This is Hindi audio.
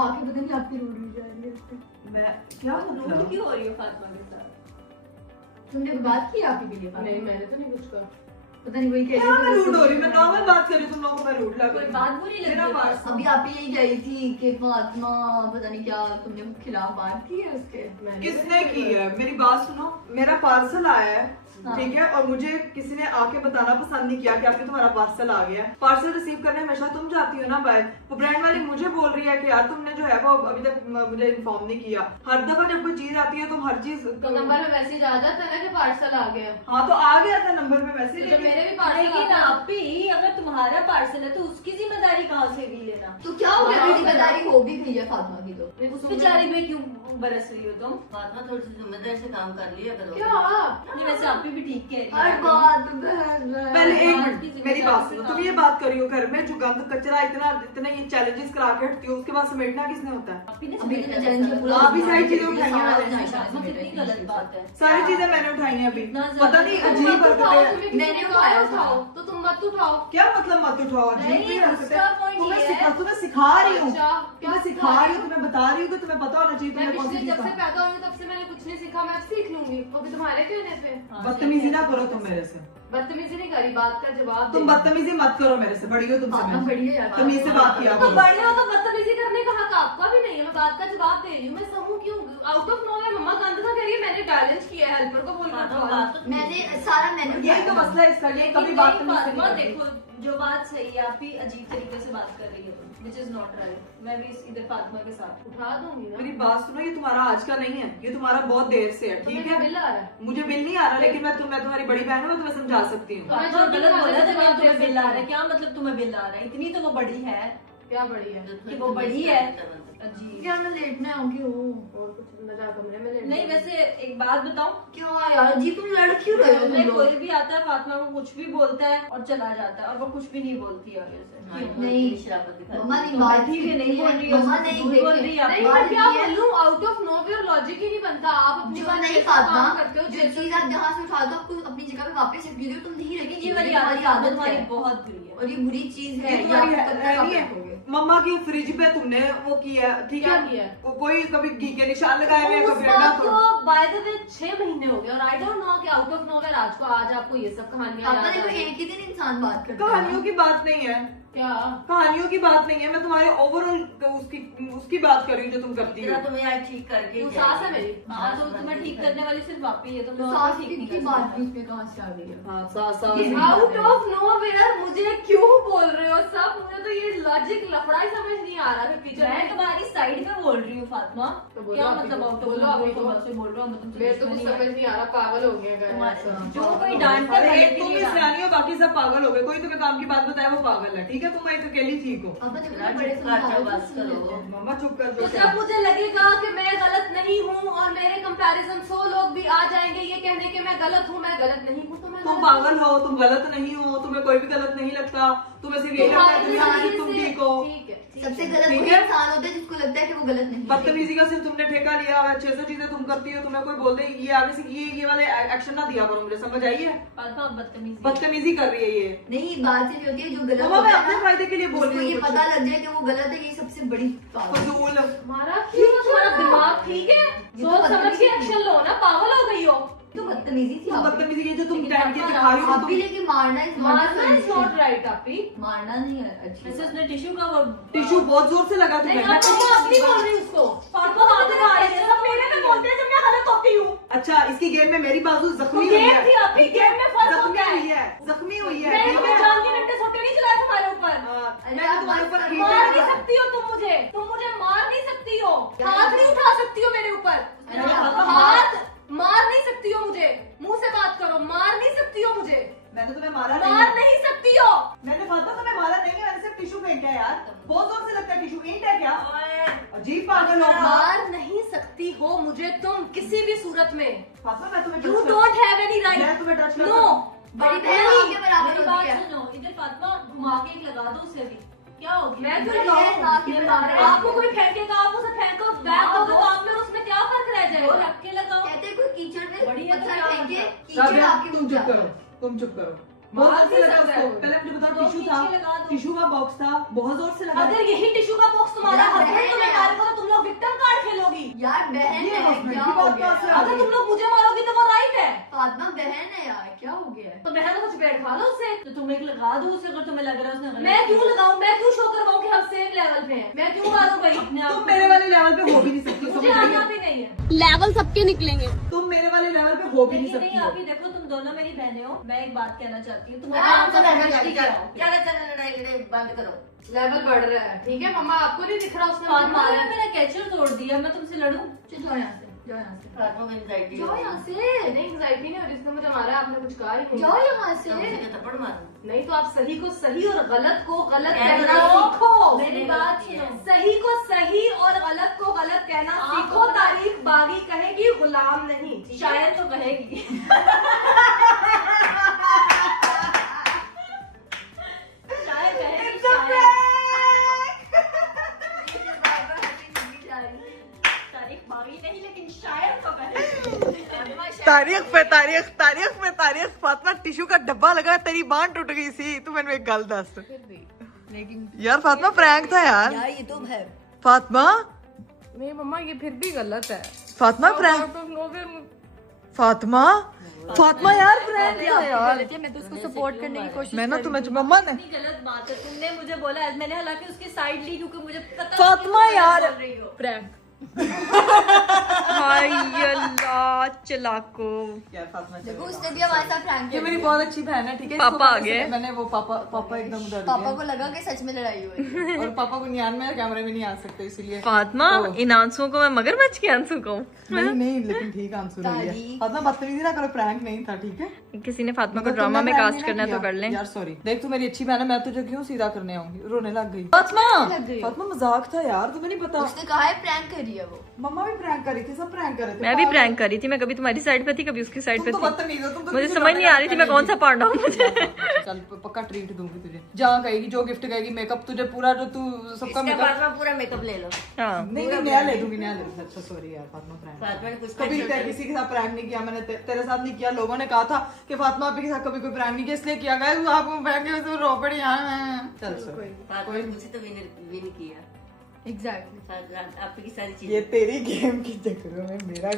आके पता नहीं आपकी रूड हुई जा रही है उससे। मैं क्या रूड क्यों हो रही हो फातिमा के साथ? तुमने कोई बात की आपके लिए? नहीं मैंने तो नहीं कुछ कहा। पता नहीं वही कह क्या मैं रूड हो रही हूँ? मैं नॉर्मल बात कर रही हूँ, तुम लोगों को मैं रूड लग कोई रही बात बुरी लग रही है? अभी आप ही यही कही थी कि फातिमा पता नहीं क्या तुमने खिलाफ बात की है उसके। किसने की है? मेरी बात सुनो, मेरा पार्सल आया है ठीक है, और मुझे किसी ने आके बताना पसंद नहीं किया कि आपके तुम्हारा पार्सल आ गया है। पार्सल रिसीव करने हमेशा तुम जाती हो ना बाहर, वो ब्रांड वाली मुझे बोल रही है कि यार तुमने जो है वो अभी तक मुझे इन्फॉर्म नहीं किया। हर दफा जब कोई चीज आती है तुम हर चीज तो नंबर में मैसेज आ जाता है ना कि पार्सल आ गया। हाँ तो आ गया था नंबर पे मैसेज। जब मेरे भी पार्सल लेकिन आप भी अगर तुम्हारा पार्सल है तो उसकी जिम्मेदारी कहाँ से भी लेना? तो क्या हो गया? जिम्मेदारी हो भी गई है फातिमा की तो। उस बेचारी में क्यों बरस रही हो तुम? फातिमा थोड़ी सी जिम्मेदारी से काम कर लिया करो। क्या? नहीं वैसे आप भी ठीक कह रही हर है। बात पहले एक मिनट मेरी बात सुनो, तुम ये बात कर रही हो घर में जो गंद कचरा इतना ये चैलेंजेस करा के हटती हो, उसके बाद समेटना किसने होता है? अभी तो चैलेंज पूरा आप भी सारी चीजें उठाई हैं कितनी गलत बात है। सारी चीजें मैंने उठाई हैं अभी। पता नहीं तुम अजीब मत उठाओ, हरकतें। तुम्हें मैंने उठाया उठाओ तो तुम मत उठाओ। क्या मतलब मत उठाओ? अजीब नहीं, ही हरकतें। उसका point तुम्हें ये है। तुम्हें सिखा रही हूँ, अच्छा, क्या तुम्हें सिखा रही हूँ, तुम्हें बता रही हूँ कि तुम्हें पता होना चाहिए मैं तुम्हें कौन सी पिछले चीज जब से का। पैदा हुई तब से मैंने कुछ नहीं सीखा, मैं अब सीख लूंगी। अभी तुम्हारे कहने पे बदतमीजी ना करो तुम मेरे से, बदतमीजी नहीं करी, बात का जवाब तुम दे। बदतमीजी मत करो मेरे से, बड़ी हो तुमसे फातिमा मैं। बड़ी है यार। तमीज से बात किया तो करो। बड़े हो तो बदतमीजी करने का हक आपका भी नहीं है। मैं बात का जवाब दे रही हूँ। मैं सहूँ क्यों? आउट ऑफ नोवेयर मम्मा गंद का कह रही है, मैंने बैलेंस किया है, हेल्पर को बोल मैंने सारा मैंने यही तो मसला है इसका, ये कभी बात नहीं फातिमा करती। देखो जो बात सही है, आप भी अजीब तरीके से बात कर रही हो, which is not right। मैं भी इधर फातिमा के साथ उठा दूंगी ना। मेरी बात सुनो, ये तुम्हारा आज का नहीं है, ये तुम्हारा बहुत देर से है, ठीक है? बिल आ रहा है। मुझे बिल नहीं आ रहा, लेकिन मैं तुम्हारी बड़ी बहन हूँ, मैं तुम्हें समझा सकती हूँ। फातिमा गलत बोला था, मैं तुम्हें बिल आ रहा है। क्या मतलब तुम्हें बिल आ रहा है? इतनी तो वो बड़ी है क्या बड़ी है कि वो बड़ी है। अजीब। यार मैं लेटने आऊंगी हूँ। और कुछ न जा कमरे में लेट नहीं वैसे एक बात बताऊं, क्यों यार जी तुम लड़ क्यों रहे हो? मैं तुम कोई लोग भी आता है फातिमा को कुछ भी बोलता है और चला जाता है, और वो कुछ भी नहीं बोलती है आगे से। नहीं शराबत दिखा मम्मा नहीं तो बात ठीक है, नहीं बोल रही है, मम्मा उसको नहीं झूठ बोल रही है। नहीं बात मैं क्या ये है- बोलूं? आउट ऑफ नोवेयर लॉजिक ही नहीं बनता। आप अपनी जो बात नहीं कैसे फातिमा, काम करते हो? जो चीज आप जहाँ से उठा दो आपको अपनी जगह पे वापस रख दो, तुम नहीं रखी। ये वाली तुम्हारी आदत आदत तुम्हारी है बहुत बुरी है। और ये बुरी चीज है। ये तुम्हारी ये आप कब तक आप नहीं है। रखोगे? मम्मा की फ्रिज पे तुमने वो किया, ठीक क्या है? किया? कोई कभी घी के निशान लगाए हुए, उस कभी बात अंडा को फोड़- बाय द वे 6 महीने हो गए और आई डोंट नो कि आउट ऑफ नोवेयर आज आपको ये सब कहानियां पापा याद देखो आ रही हैं। एक ही दिन इंसान बात करता है। कहानियों की बात नहीं है, क्या कहानियों की बात नहीं है, मैं तुम्हारे ओवरऑल उसकी बात कर रही हूँ जो तुम करती हो। तुम्हें यार ठीक करके तू सास है मेरी? हाँ तो तुम्हें ठीक करने वाली सिर्फ आप ही है, तुम तो और सास ठीक नहीं की कर बात सकते। बीच में कहाँ से आ गई है? हाँ, सास ये आउट ऑफ नोवेयर मुझे क्यों बोल रहे हो सब? मुझे तो ये लॉजिक लफड़ा ही समझ नहीं आ रहा है टीचर। मैं तुम्हारी साइड में बोल रही हूँ फातिमा। तो बोलो क्या अभी मतलब तो, आउट बोलो ऑफ अभी तो तो। बस बोल रहा हूँ मैं तुमसे मेरे तो कुछ दुश्मनी है। समझ नहीं आ रहा, पागल हो गए घर तुम्हारे- ऐसा। जो कोई डांटता है अरे गलती तुम नहीं इस डांटता। रानी हो, बाकी सब पागल हो गए। कोई तुम्हें काम की बात बताया वो पागल है, ठीक है? तुम एक अकेली ठीक हो। पापा देखो यार, बड़े चुप कर जाओ, समझाओ, बस सुन करो। लेते हैं। मम्मा चुप कर तो जो। जब मुझे लगेगा कि मैं गलत नहीं हूँ और मेरे कंपैरिजन 100 लोग भी आ जाएंगे ये कहने कि मैं गलत हूँ, मैं गलत नहीं हूँ, तो मैं तुम गलत पागल हो, तुम गलत नहीं हो, तुम्हें कोई भी गलत नहीं लगता, तुम्हें सिर्फ यही लगता है कि तुम्हारे तुम ठीक हो। ठीक है सबसे गलत ठीक वही है? इंसान होता है जिसको लगता है कि वो गलत नहीं है। बदतमीजी का सिर्फ तुमने ठेका लिया हुआ है, 600 चीजें तुम करती हो, तुम्हें कोई बोल दे ये आगे से ये वाले एक्शन ना दिया करो, मुझे समझ आई है? फातिमा बदतमीजी। बदतमीजी कर रही है ये। नहीं बात सिर्फ होती है जो गलत मम्मा होता मैं है अपने ना, फायदे के लिए बोल उसको रही ये हूँ। पता लग जाए कि वो गलत है, ये सबसे बड़ी बात है। फजूल। तुम्हारा क्यों? तुम्हारा दिमाग ठीक है? ये तो सोच समझ के एक्शन लो ना, पागल हो गई हो। तो बदतमीजी थी तुम आप बदतमीजी की जो तुम लेकिन टाइम के पापा, दिखा रही हो आप भी, तुम। लेकिन मारना इज मारना इज नॉट राइट आपी। मारना नहीं है अच्छी वैसे बात। उसने टिश्यू का वो टिश्यू बहुत जोर से लगा नहीं तुम्हें। अब मैं अपनी बोल रही हूँ उसको। फातिमा हाथ में आ रही है, सब मेरे में बोलते हैं जब मैं गलत होती हूँ। अच्छा इसकी गेम में मेरी बाजू जख्मी हुई गेम है। थी आपकी, गेम में फर्क जख्मी होता हुई है। है, जख्मी हुई है, मैंने ठीक कोई है? जान के डंडे सोटे नहीं चलाए तुम्हारे ऊपर। हाँ, अरे मैंने आप तुम्हारे ऊपर बात खींच मार नहीं दिया। सकती हो तुम मुझे मार नहीं सकती हो, हाथ नहीं उठा सकती हो मेरे ऊपर, हाथ मार नहीं सकती हो मुझे, मुंह से बात करो, मार नहीं सकती हो मुझे, मैंने तुम्हें मारा मार नहीं। नहीं सकती हो। मैंने फातिमा तुम्हें मारा नहीं है, मैंने सिर्फ टिश्यू फेंका है यार। बहुत जोर से लगता है टिश्यू, ईंट है क्या? अजीब पागल हो। मार नहीं सकती हो मुझे तुम किसी भी सूरत में। फातिमा मैं तुम्हें यू touch कर- डोंट हैव एनी मैं राइट। तुम्हें टच कर नो, बड़ी बहन आपके बराबर मेरी होती बात है। सुनो, इधर फातिमा घुमा के एक लगा दो उसे अभी। क्या हो गया? मैं क्यों बड़ी लगाऊं? बहन आपके ये बराबर है। आपको कोई फेंकेगा, आप उसे फेंको, बैक दोगे तो आप में और उसमें क्या फर्क रह वो जाएगा? रख के लगाओ। कहते हैं कोई कीचड़ में बड़ी है तो पत्थर क्या फेंके, मतलब? कीचड़ राबिया, आपके तुम मुंह चुप पे करो, आता है। तुम चुप करो। मार बहुत जोर भी से लगा सकता है उसको। कोई। पहले मुझे बताओ तो टिश्यू था, नीचे लगा दो। टिश्यू का बॉक्स था, बहुत जोर से लगा। अगर यही टिश्यू का बॉक्स तुम्हारा मेरा हस्बैंड बहन तुम्हें है मार आप। यार बहन ये है, husband क्या की हो बात गया कहाँ से यार? अगर तुम लोग मुझे मारोगी तो वो राइट है, फातिमा बहन है यार, क्या हो गया है? तो बहन को कुछ पेड़ खा लो उससे। तो तुम एक लगा दो उसे अगर तुम्हें लग रहा है उसने गलत मैं क्यों किया। लगाऊं, मैं क्यों शो करवाऊं कि हम सेम लेवल पे हैं? मैं क्यों मारूं भाई? अपने आप तुम मेरे वाले लेवल पे हो भी नहीं सकती, मुझे समझ आना रही भी नहीं है। लेवल सबके निकलेंगे। हो? तुम मेरे वाले लेवल पे हो भी नहीं लेकिन सकती नहीं हो। आप ही देखो, तुम दोनों मेरी बहनें हो। मैं एक बात कहना चाहती हूँ, तुम आपको अपना लगा समझती क्या? क्या हो? क्या कहते हैं लड़ाई लड़ाई बंद करो। लेवल बढ़ रहा है, ठीक है मम्मा, आपको नहीं दिख रहा उसने मुझे फातिमा मारा ने है? मेरा कैचर तोड़ दिया, मैं तुमसे लड़ूं? जाओ यहाँ से, जाओ यहाँ से, फातिमा को एंजाइटी जाओ यहाँ से। नहीं एंग्जाइटी नहीं हो रही, इसने मुझे मारा है, आपने कुछ कहा ही नहीं। जाओ यहाँ से। थप्पड़ मारो। नहीं तो आप सही को सही और गलत को गलत कहना कहना सीखो। मेरी बात सुनो। सही को सही और गलत को गलत कहना आप सीखो। तारीख बागी कहेगी, गुलाम नहीं। शायद तो कहेगी। शायद कहेगी, शायद। तारीख बागी नहीं, लेकिन शायद तो कहेगी। तारीख पे तारीख फातिमा टिश्यू का डब्बा लगा, तेरी बांह टूट गई सी। तू मैंने एक गल दस यार, फातिमा प्रैंक था यार। ये तो है। फातिमा नहीं मम्मा ये फिर भी गलत है। फातिमा प्रैंक फातिमा फातिमा यार प्रैंक था यार। मैं तो उसको सपोर्ट करने की कोशिश मैं ना तुम्हें मम्मा ने इतनी गलत बात है, तुमने मुझे बोला, मैंने हालांकि उसकी साइड ली क्योंकि मुझे पता फातिमा कि तुम यार। गलत बोल रही हो। प्रैंक। हाय अल्लाह चलाको। यार फातिमा देखो उसने भी हमारे साथ प्रैंक ये किया। मेरी बहुत अच्छी बहन है, ठीक है। पापा इसको आ गए। मैंने वो पापा एकदम डर पापा गए को लगा कि सच में लड़ाई हुई है। और पापा को नियान में कैमरे में नहीं आ सकते, इसलिए फातिमा तो- इन आंसुओं को मैं मगरमच्छ के आंसू कहूँ? नहीं लेकिन ठीक आंसू रही है। तारीख। फातिमा बदतमीजी ना करो, प्रैंक नहीं था, ठीक है। किसी ने फातिमा को मगर ड्रामा तुमने में prank कास्ट नहीं करना है किया। तो कर लें। यार सॉरी, देख तू मेरी अच्छी बहन है, मैं तुझे क्यों सीधा करने आऊंगी। रोने लग गई फातिमा मजाक था यार, तुम्हें नहीं पता। उसने कहा है प्रैंक करी है वो। मम्मा भी प्रैंक करी थी, सब प्रैंक कर रहे थे। मैं भी प्रैंक कर रही थी, मैं कभी तुम्हारी साइड पे थी कभी उसकी साइड पे तुम तो थी। बदतमीज हो, तुम तो मुझे किसी समझ लड़के नहीं आ का रही थी मैं कौन सा पार्ट हूँ मुझे। चल पक्का ट्रीट दूंगी तुझे, जहाँ कहेगी जो गिफ्ट कहेगी, मेकअप तुझे पूरा जो तू सबका इसके मेकअप। बाद में पूरा मेकअप ले लो। हाँ नहीं नया ले दूंगी, नया ले दूंगी। अच्छा सॉरी यार फातिमा, प्रैंक फातिमा ने कुछ कभी special किसी के साथ प्रैंक नहीं किया मैंने, तेरे साथ नहीं किया। लोगों ने कहा था कि फातिमा आपके साथ कभी कोई प्रैंक नहीं किया, इसलिए किया गया। तू आपको प्रैंक किया तो रो पड़ी। चल सॉरी। फातिमा ने मुझे तो विन किया। एग्जैक्टली। आपकी सारी ये चीजें तेरी गेम के चक्कर में मेरा